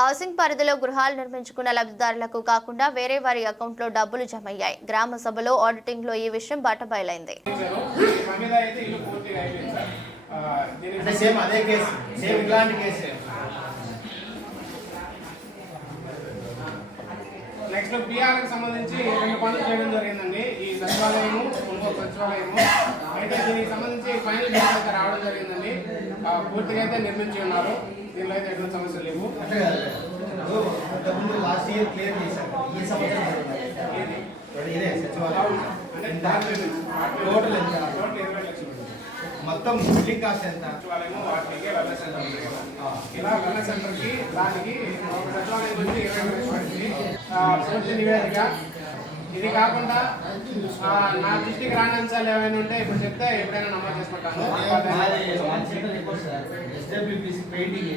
Housing పరిధిలో గృహాలు నిర్మించుకున్న లబ్ధిదారులకు కాకుండా వేరే వారి అకౌంట్లో డబ్బులు జమయ్యాయి. గ్రామ సభలో ఆడిటింగ్ లో ఈ విషయం బట్టబయలైంది. నెక్స్ట్ బీఆర్కి సంబంధించి 2 పనులు చేయడం జరిగిందండి. ఈ సచివాలయము కొనుగోలు సచివాలయము అయితే దీనికి సంబంధించి ఫైనల్ డేట్ అయితే రావడం జరిగిందండి. పూర్తిగా అయితే నిర్మించి ఉన్నారు. దీనిలో అయితే ఎటువంటి సమస్యలు లేవు. లాస్ట్ ఇయర్ క్లియర్ చేశారు. ఈ సంవత్సరం టోటల్ ఎంత? 20 లక్షలు మొత్తం బిల్డింగ్ కాస్ట్ ఎంత? సచివాలయము వాటికి వెల్నెస్ సెంటర్ ఇలా వెల్నెస్ సెంటర్కి దానికి ఒక సచివాలయం నుంచి 20 లక్షలు పడింది. పూర్తి నివేదిక. ఇది కాకుండా నా దృష్టికి రాని అంశాలు ఏమైనా ఉంటే ఇప్పుడు చెప్తే ఎప్పుడైనా నమోదు చేసుకుంటాను. పెయింటింగ్